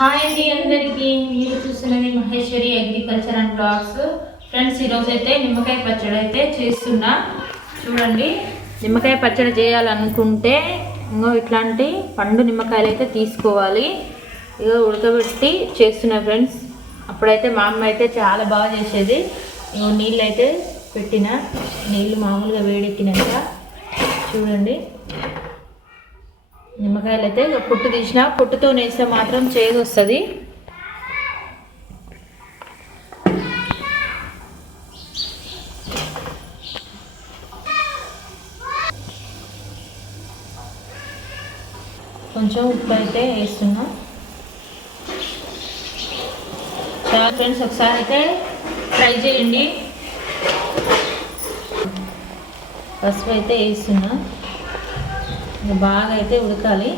Hi అండి అందరికీ. మీరు చూస్తున్నది Maheshwari agriculture and blogs friends ఈరోజు అయితే నిమ్మకాయ పచ్చడి అయితే చేస్తున్నా. చూడండి నిమ్మకాయ పచ్చడి చేయాలనుకుంటే ఇంకో ఇట్లాంటి పండు నిమ్మకాయలు అయితే తీసుకోవాలి. ఇక ఉడకబెట్టి చేస్తున్నా ఫ్రెండ్స్ అప్పుడైతే మా అమ్మ అయితే చాలా బాగా చేసేది. ఇంకో నీళ్ళు అయితే పెట్టిన. నీళ్ళు మామూలుగా వేడెక్కినాక చూడండి. నిమ్మకాయలు అయితే పుట్టు తీసిన పుట్టుతో నేస్తే మాత్రం చేదు వస్తుంది. కొంచెం ఉప్పు అయితే వేస్తున్నా. చాలా ఫ్రెండ్స్ ఒకసారి అయితే ట్రై చేయండి. పసుపు అయితే వేస్తున్నా. బాగా అయితే ఉడకాలి.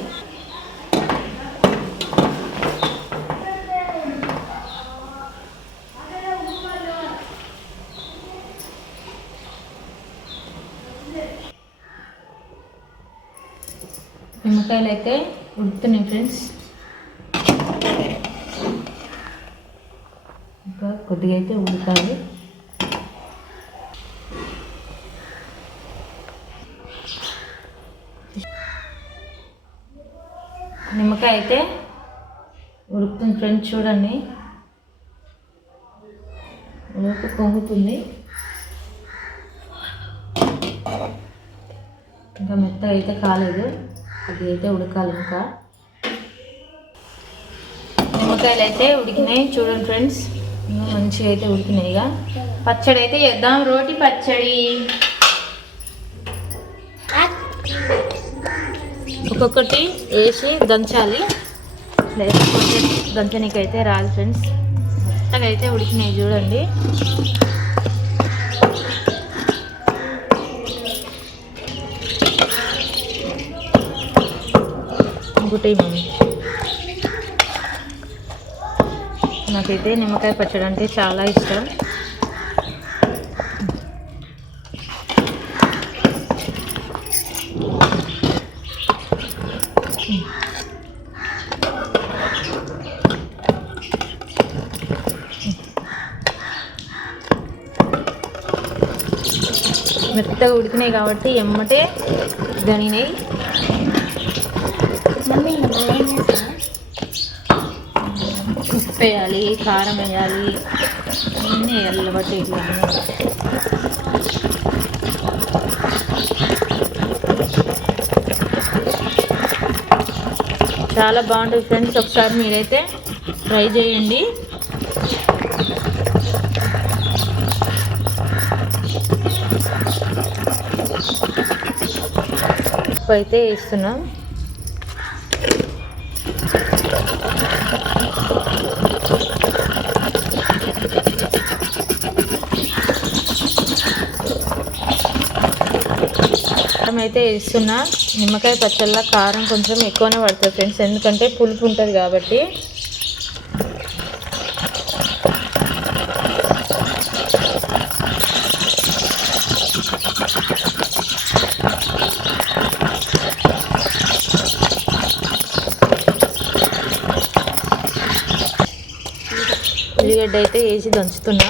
నిమ్మకాయలు అయితే ఉడుతున్నాయి ఫ్రెండ్స్. ఇంకా కొద్దిగా అయితే ఉడకాలి. వంకాయ అయితే ఉడుకుతుంది ఫ్రెండ్స్ చూడండి. ఉడుకు పొంగుతుంది. ఇంకా మెత్తగా అయితే కాలేదు. అది అయితే ఉడకాలి ఇంకా. నిమ్మకాయలు అయితే ఉడికినాయి చూడండి ఫ్రెండ్స్. మంచిగా అయితే ఉడికినాయి ఇక. పచ్చడి అయితే చేద్దాం. రోటి పచ్చడి. ఒక్కొక్కటి వేసి దంచాలి. లేకపోతే దంచనీకైతే అయితే రాదు ఫ్రెండ్స్. మెత్తగా అయితే ఉడికినాయి చూడండి. ఇంకోటి మమ్మీ నాకైతే నిమ్మకాయ పచ్చడి అంటే చాలా ఇష్టం. మెత్తగా ఉడికినాయి కాబట్టి ఎమ్మటే గనినాయి. ఉప్పు వేయాలి కారం వేయాలి. అన్నీ వేయాలి బట్టి ఇట్లా చాలా బాగుంటుంది ఫ్రెండ్స్. ఒకసారి మీరైతే ట్రై చేయండి. అయితే వేస్తున్నాం. అయితే వేస్తున్నా. నిమ్మకాయ పచ్చళ్ళ కారం కొంచెం ఎక్కువనే పడుతుంది ఫ్రెండ్స్. ఎందుకంటే పులుపు ఉంటుంది కాబట్టి. ఉల్లిగడ్డ అయితే వేసి దంచుతున్నా.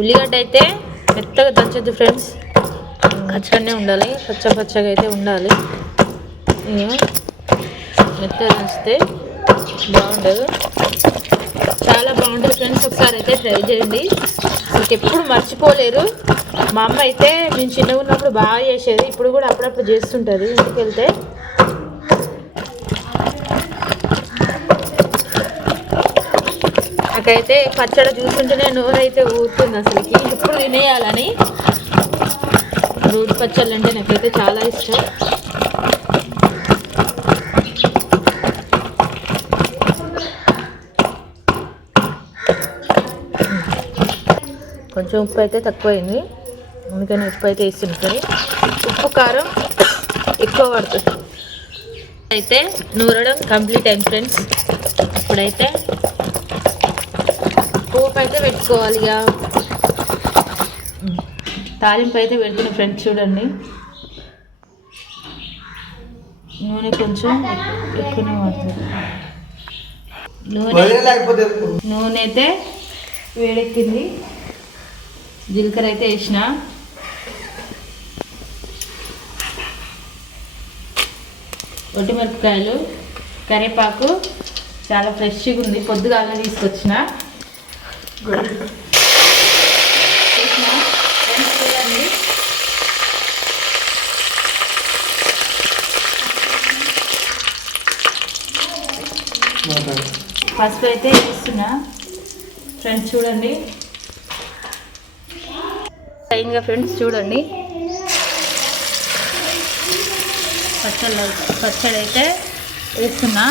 ఉల్లిగడ్డ అయితే మెత్తగా దంచద్దు ఫ్రెండ్స్. కచ్చగానే ఉండాలి పచ్చ పచ్చగా అయితే ఉండాలి. మెత్తగా దంచితే బాగుండదు. చాలా బాగుంటుంది ఫ్రెండ్స్ ఒకసారి అయితే ట్రై చేయండి. మీకు ఎప్పుడు మర్చిపోలేరు. మా అమ్మ అయితే మేము చిన్నగా ఉన్నప్పుడు బాగా చేసేది ఇప్పుడు కూడా అప్పుడప్పుడు చేస్తుంటుంది ఇంటికి వెళ్తే నాకైతే పచ్చడి చూస్తుంటేనే నోరైతే ఊరుతుంది అసలుకి. ఇప్పుడు తినేయాలని. రోడ్డు పచ్చళ్ళు అంటే నాకైతే చాలా ఇష్టం. కొంచెం ఉప్పు అయితే తక్కువైంది. అందుకని ఉప్పు అయితే వేస్తుంటుంది ఉప్పు కారం ఎక్కువ పడుతుంది. అయితే నూరడం కంప్లీట్ అయింది ఫ్రెండ్స్. ఇప్పుడైతే పోపు అయితే పెట్టుకోవాలి ఇక తాలింపు అయితే పెడుతున్న ఫ్రెండ్స్ చూడండి. నూనె కొంచెం ఎక్కువనే పడుతుంది నూనె నూనె అయితే వేడెక్కింది. జీలకర్ర అయితే వేసిన. ఒట్టిమిరపకాయలు కరివేపాకు చాలా ఫ్రెష్గా ఉంది. పొద్దుగాల తీసుకొచ్చిన. పసుపు అయితే వేస్తున్నా ఫ్రెండ్స్ చూడండి. టైంగా ఫ్రెండ్స్ చూడండి. పచ్చడి పచ్చడి అయితే వేస్తున్నా.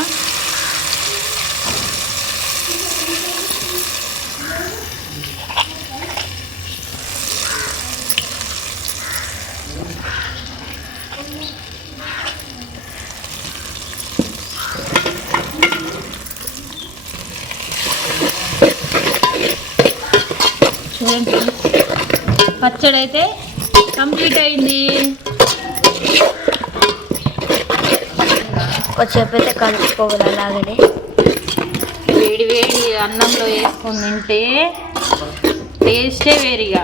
Friends. పచ్చడి అయితే కంప్లీట్ అయింది. వచ్చేపు అయితే కలుపుకోవాలి అలాగనే. వేడి వేడి అన్నంలో వేసుకొని తింటే టేస్టే వేరుగా.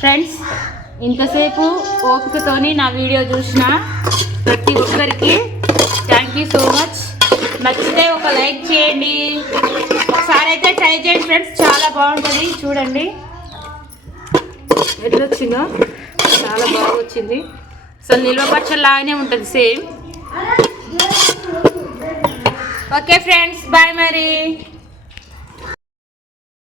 ఫ్రెండ్స్ ఇంతసేపు ఓపికతోని నా వీడియో చూసిన ప్రతి ఒక్కరికి థ్యాంక్ యూ సో మచ్ నచ్చితే ఒక లైక్ చేయండి. ఒకసారి అయితే ట్రై చేయండి ఫ్రెండ్స్ చాలా బాగుంటుంది. చూడండి. ఎట్లా వచ్చిందో చాలా బాగా వచ్చింది అసలు నిల్వ పచ్చలాగానే ఉంటుంది. సేమ్ ఓకే ఫ్రెండ్స్ బాయ్ మరి.